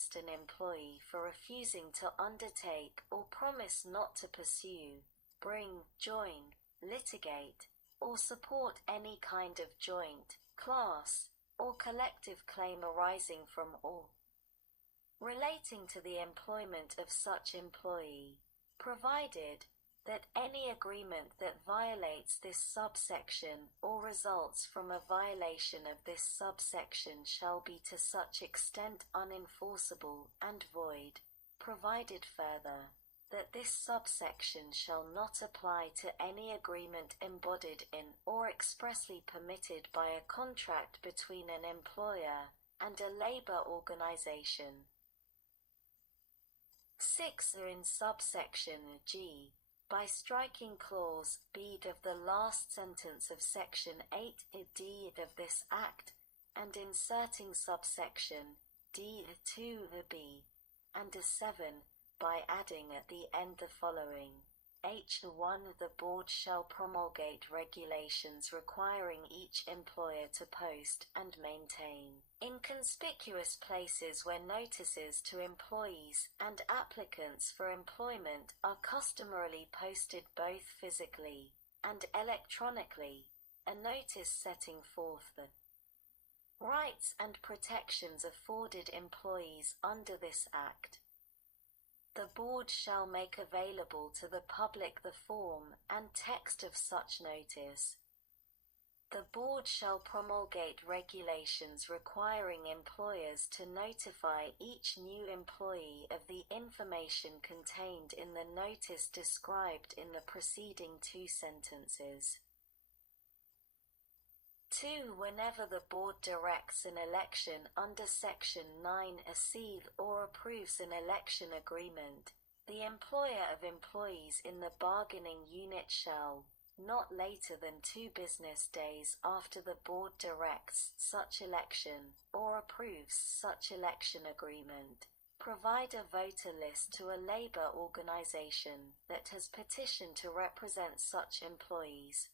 against an employee for refusing to undertake or promise not to pursue, bring, join, litigate, or support any kind of joint, class, or collective claim arising from or relating to the employment of such employee, provided that any agreement that violates this subsection or results from a violation of this subsection shall be to such extent unenforceable and void, provided further that this subsection shall not apply to any agreement embodied in or expressly permitted by a contract between an employer and a labor organization. 6. In subsection G, by striking clause B of the last sentence of section 8d of this Act, and inserting subsection D(2)(b), and 7, by adding at the end the following. H1. The Board shall promulgate regulations requiring each employer to post and maintain, in conspicuous places where notices to employees and applicants for employment are customarily posted both physically and electronically, a notice setting forth the rights and protections afforded employees under this Act. The Board shall make available to the public the form and text of such notice. The Board shall promulgate regulations requiring employers to notify each new employee of the information contained in the notice described in the preceding 2 sentences. 2. Whenever the Board directs an election under Section 9(c) or approves an election agreement, the employer of employees in the bargaining unit shall, not later than 2 business days after the Board directs such election or approves such election agreement, provide a voter list to a labor organization that has petitioned to represent such employees.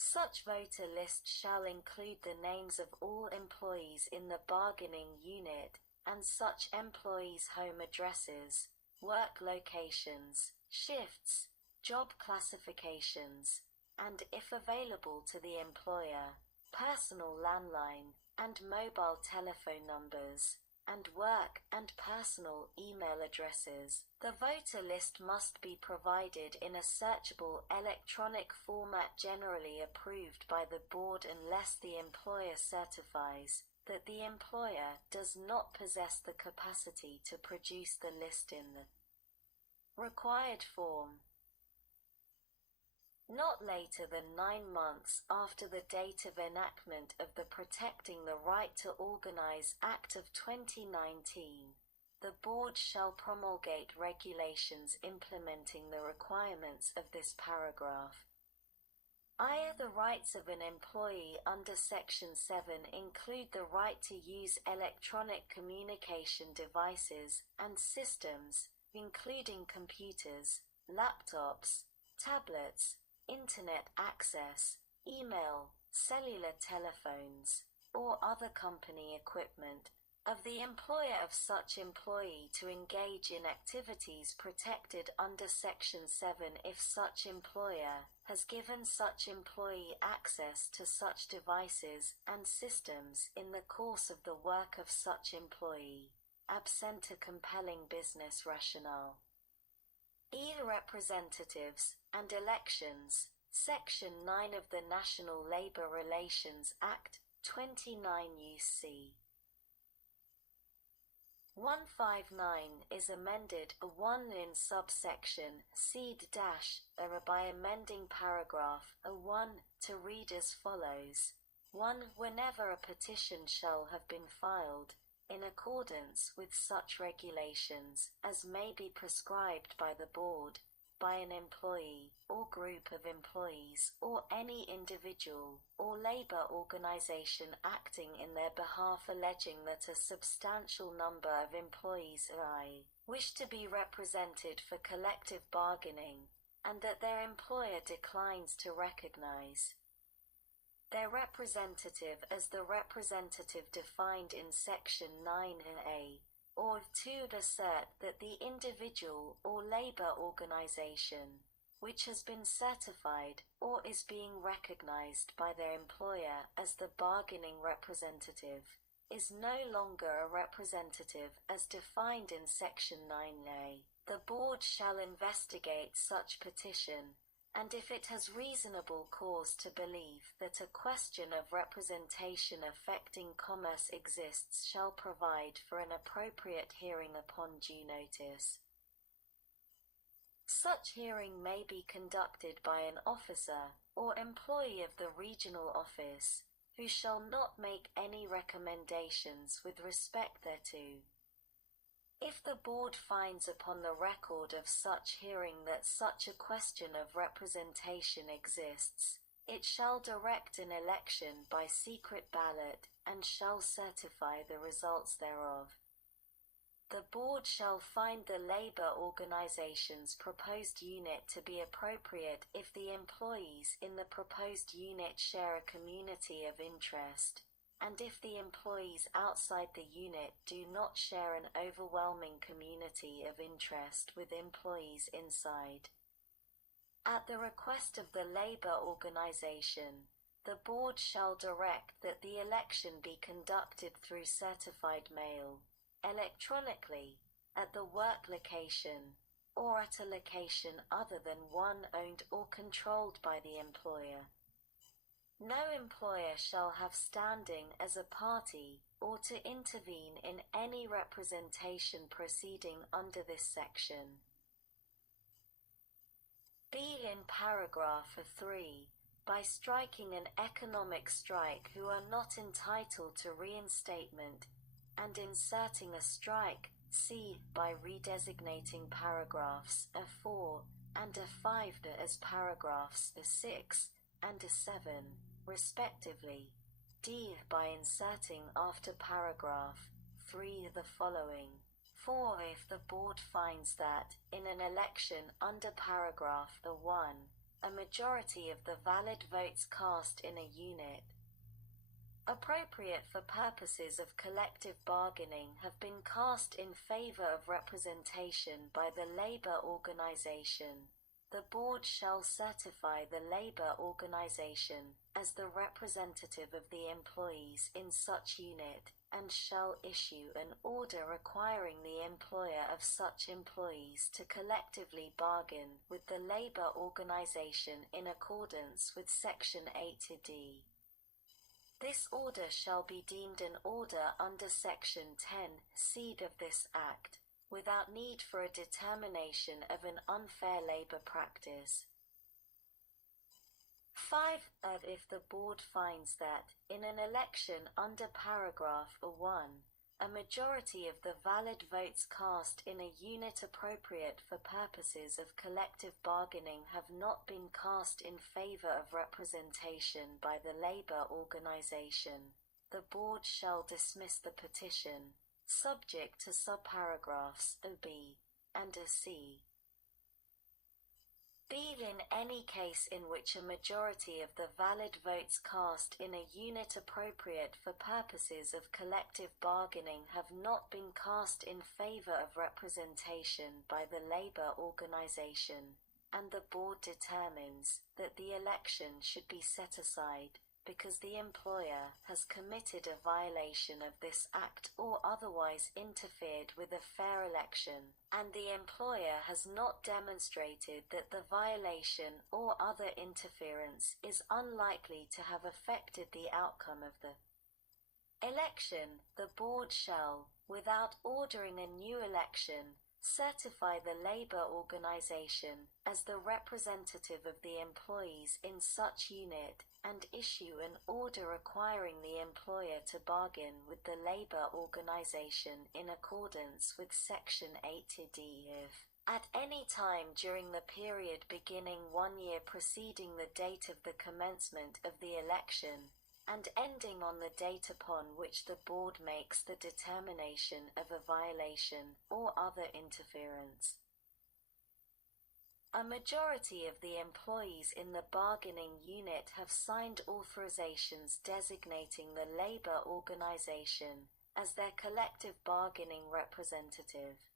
Such voter list shall include the names of all employees in the bargaining unit and such employees' home addresses, work locations, shifts, job classifications, and, if available to the employer, personal landline and mobile telephone numbers, and work and personal email addresses. The voter list must be provided in a searchable electronic format generally approved by the Board unless the employer certifies that the employer does not possess the capacity to produce the list in the required form. Not later than 9 months after the date of enactment of the Protecting the Right to Organize Act of 2019, the Board shall promulgate regulations implementing the requirements of this paragraph. The rights of an employee under Section 7 include the right to use electronic communication devices and systems, including computers, laptops, tablets, Internet access, email, cellular telephones, or other company equipment, of the employer of such employee to engage in activities protected under Section 7 if such employer has given such employee access to such devices and systems in the course of the work of such employee, absent a compelling business rationale. Representatives and elections, Section 9 of the National Labor Relations Act, 29 U.C. 159 is amended 1 in subsection C-A by amending paragraph 1 to read as follows. 1. Whenever a petition shall have been filed, in accordance with such regulations as may be prescribed by the Board, by an employee or group of employees or any individual or labor organization acting in their behalf alleging that a substantial number of employees wish to be represented for collective bargaining, and that their employer declines to recognize their representative as the representative defined in Section 9A, or 2 assert that the individual or labor organization, which has been certified or is being recognized by their employer as the bargaining representative, is no longer a representative as defined in Section 9A. The board shall investigate such petition, and if it has reasonable cause to believe that a question of representation affecting commerce exists, shall provide for an appropriate hearing upon due notice. Such hearing may be conducted by an officer or employee of the regional office, who shall not make any recommendations with respect thereto. If the board finds upon the record of such hearing that such a question of representation exists, it shall direct an election by secret ballot and shall certify the results thereof. The board shall find the labor organization's proposed unit to be appropriate if the employees in the proposed unit share a community of interest, and if the employees outside the unit do not share an overwhelming community of interest with employees inside. At the request of the labor organization, the board shall direct that the election be conducted through certified mail, electronically, at the work location, or at a location other than one owned or controlled by the employer. No employer shall have standing as a party or to intervene in any representation proceeding under this section. B. In paragraph 3, by striking an economic strike who are not entitled to reinstatement, and inserting a strike, C. By redesignating paragraphs A4 and A5 as paragraphs A6 and A7, respectively. D. By inserting after paragraph 3 the following. 4. If the board finds that, in an election under paragraph A1, a majority of the valid votes cast in a unit appropriate for purposes of collective bargaining have been cast in favor of representation by the labor organization, the board shall certify the labor organization as the representative of the employees in such unit, and shall issue an order requiring the employer of such employees to collectively bargain with the labor organization in accordance with Section 8D. This order shall be deemed an order under Section 10(c) of this Act, without need for a determination of an unfair labor practice. 5. If the board finds that, in an election under paragraph 1, a majority of the valid votes cast in a unit appropriate for purposes of collective bargaining have not been cast in favor of representation by the labor organization, the board shall dismiss the petition, subject to subparagraphs B and C. B. In any case in which a majority of the valid votes cast in a unit appropriate for purposes of collective bargaining have not been cast in favor of representation by the labor organization, and the board determines that the election should be set aside because the employer has committed a violation of this Act or otherwise interfered with a fair election, and the employer has not demonstrated that the violation or other interference is unlikely to have affected the outcome of the election, the board shall, without ordering a new election, certify the labor organization as the representative of the employees in such unit, and issue an order requiring the employer to bargain with the labor organization in accordance with Section 8D if, at any time during the period beginning 1 year preceding the date of the commencement of the election, and ending on the date upon which the board makes the determination of a violation or other interference, a majority of the employees in the bargaining unit have signed authorizations designating the labor organization as their collective bargaining representative.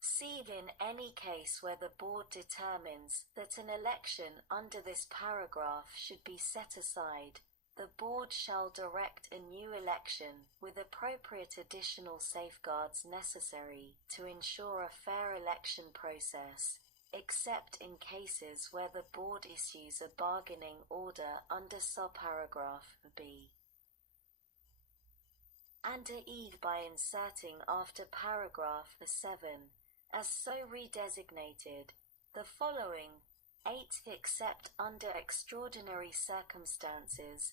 C. In any case where the board determines that an election under this paragraph should be set aside, the board shall direct a new election with appropriate additional safeguards necessary to ensure a fair election process, except in cases where the board issues a bargaining order under subparagraph B. And E by inserting after paragraph 7, as so redesignated, the following 8 except under extraordinary circumstances,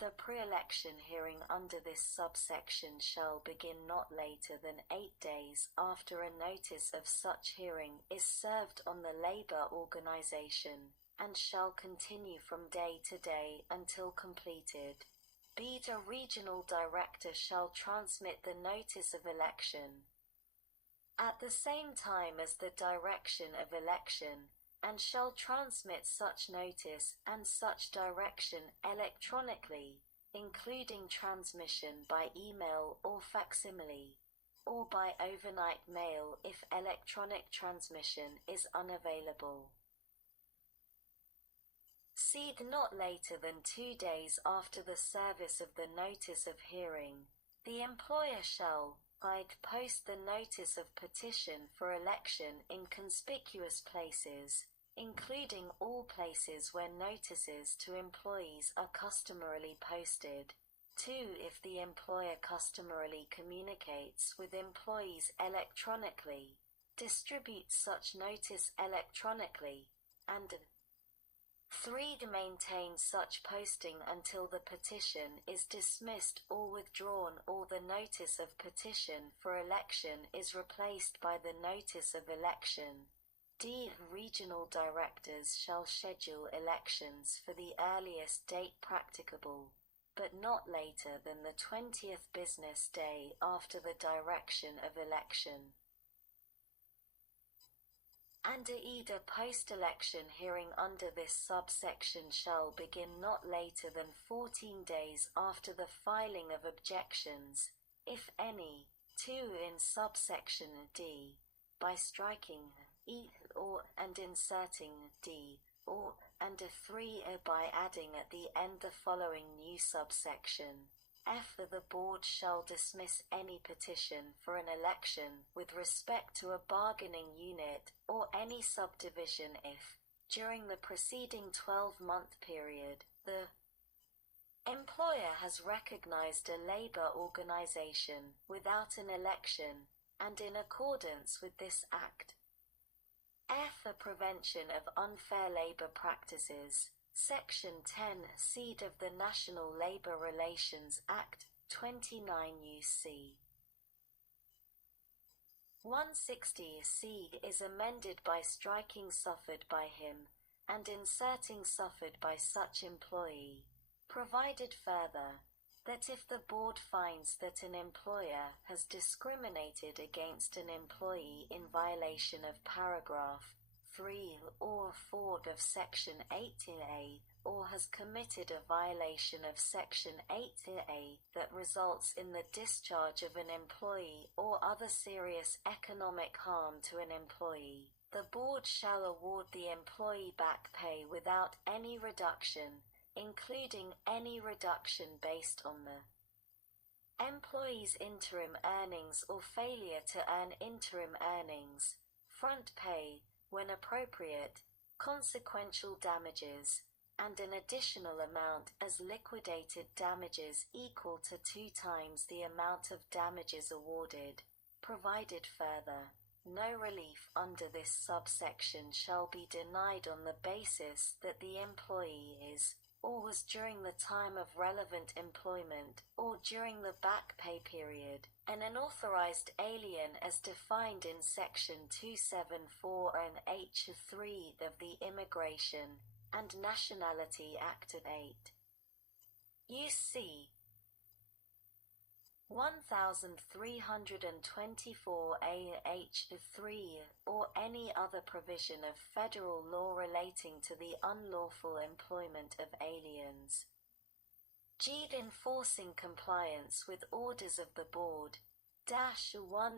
the pre-election hearing under this subsection shall begin not later than 8 days after a notice of such hearing is served on the labor organization, and shall continue from day to day until completed. B. The regional director shall transmit the notice of election at the same time as the direction of election, and shall transmit such notice and such direction electronically, including transmission by email or facsimile, or by overnight mail if electronic transmission is unavailable. C. Not later than 2 days after the service of the notice of hearing, the employer shall post the notice of petition for election in conspicuous places, including all places where notices to employees are customarily posted. 2. If the employer customarily communicates with employees electronically, distributes such notice electronically, and 3. To maintain such posting until the petition is dismissed or withdrawn or the notice of petition for election is replaced by the notice of election. D. Regional directors shall schedule elections for the earliest date practicable, but not later than the 20th business day after the direction of election. And E. The post-election hearing under this subsection shall begin not later than 14 days after the filing of objections, if any. 2. In subsection D, by striking E or and inserting D, or and 3 by adding at the end the following new subsection. F. The board shall dismiss any petition for an election with respect to a bargaining unit or any subdivision if, during the preceding 12-month period, the employer has recognized a labor organization without an election and in accordance with this act. F. A prevention of unfair labor practices. Section 10(c) of the National Labor Relations Act, 29 U.C. 160(c) is amended by striking suffered by him, and inserting suffered by such employee, provided further, that if the board finds that an employer has discriminated against an employee in violation of paragraph 3 or 4 of Section 8A, or has committed a violation of Section 8A that results in the discharge of an employee or other serious economic harm to an employee, the board shall award the employee back pay without any reduction, including any reduction based on the employee's interim earnings or failure to earn interim earnings, front pay, when appropriate, consequential damages, and an additional amount as liquidated damages equal to 2 times the amount of damages awarded, provided further. No relief under this subsection shall be denied on the basis that the employee is, or was during the time of relevant employment, or during the back pay period, an unauthorized alien as defined in Section 274 and H3 of the Immigration and Nationality Act of 8. U.C. 1324 AH3 or any other provision of federal law relating to the unlawful employment of aliens. G. Enforcing compliance with orders of the Board. 1.